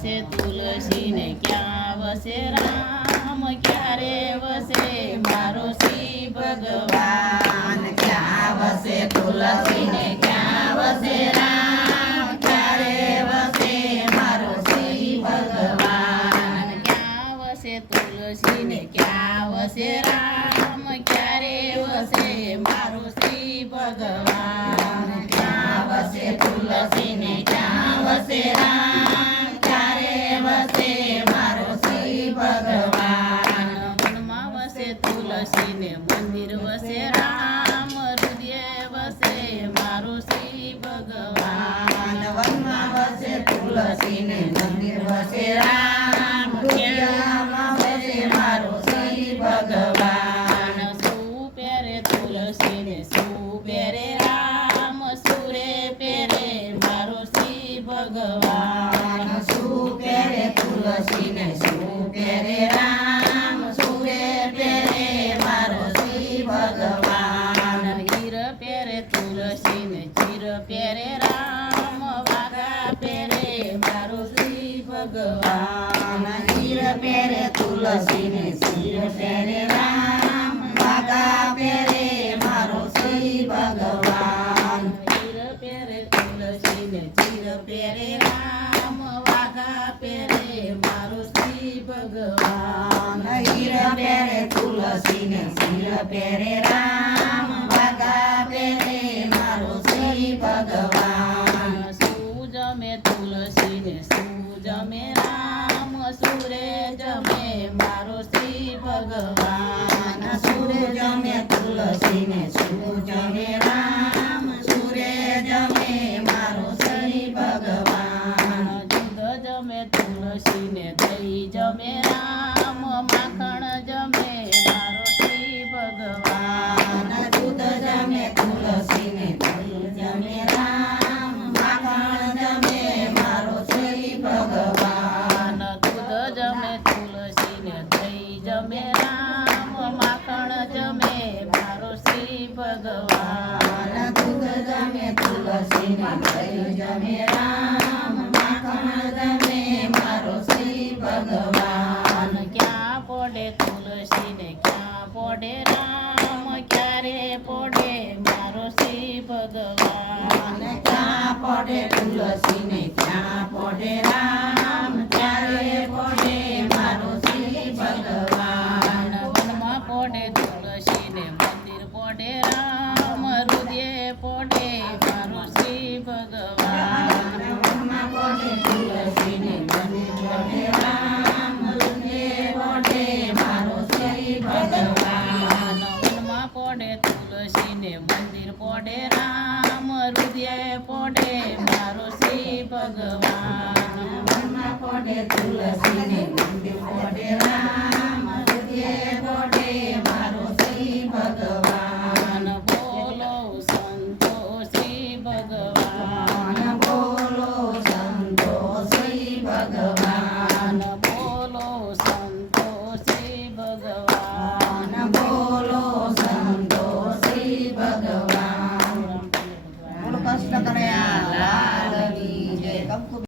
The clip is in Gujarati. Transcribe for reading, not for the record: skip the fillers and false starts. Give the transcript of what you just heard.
વસે તુલસી ને ક્યાં વસે રામ ક્યારે વસે મારો શ્રી ભગવાન ક્યાં વસે તુલસી ને ક્યાં વસે રામ ક્યારે વસે મારો શ્રી ભગવાન ક્યાં વસે તુલસી ને ક્યાં વસે રામ ક્યારે વસે મારો શ્રી ભગવાન ક્યાં વસે તુલસી ને ક્યાં વસે રામ ક્યારે વસે મારો શ્રી ભગવાન વનમાં વસે તુલસી ને મંદિર વસે રામ હૃદય વસે મારો શ્રી ભગવાન વનમાં વસે તુલસી ને મંદિર વસે રામ હૃદયમાં વસે મારો શ્રી ભગવાન સૌ પહેરે તુલસી ને સૌ પહેરે રામ સુરે પહેરે મારો શ્રી ભગવાન શું પહેરે તુલસી ને શું પહેરે રામ સુરે પહેરે મારો શ્રી ભગવાન હીર પહેરે તુલસી ને ચીર પહેરે રામ વાઘા પહેરે મારો શ્રી ભગવાન હીર પહેરે તુલસી ને શિર પહેરે રામ વાઘા પહેરે મારો શ્રી ભગવાન હીર પહેરે તુલસી ને ચીર પહેરે રામ વાઘા પહેરે મારો શ્રી ભગવાન હીર પહેરે તુલસી ને શિર પહેરે રામ વાઘા પહેરે મારો શ્રી ભગવાન સૂજમે તુલસી ને સૂજમે રામ સુરે જમે મારો શ્રી ભગવાન સુરે જમે તુલસી ને સુજમે રામ સુરે જમે મારો શ્રી ભગવાન દૂધ જમે તુલસી ને દહીં જમે રામ માખણ જમે મારો શ્રી ભગવાન દૂધ જમે તુલસી ને દહીં જમે રામ માખણ જમે મારો શ્રી ભગવાન દૂધ જમે તુલસી ને દહીં જમે રામ માખણ જમે મારો શ્રી ભગવાન દૂધ જમે તુલસી ને દહીં જમે રામ માખણ જમે મારો શ્રી ભગવાન ક્યાં પડે તુલસી ને ક્યાં પડે રામ ક્યારે પડે મારો શ્રી ભગવાન ક્યાં પડે તુલસી ને ક્યાં પડે રામ ક્યારે પડે મારો શ્રી ભગવાન વનમાં પડે તુલસી ને મંદિર પડે રામ હૃદય પડે મારો શ્રી ભગવાન વનમાં પડે તુલસી ને મંદિર પડે રામ હૃદય પડે મારો શ્રી ભગવાન વનમાં પડે તુલસી ને મંદિર પડે રામ હૃદય પડે મારો શ્રી ભગવાન વનમાં પડે તુલસી ને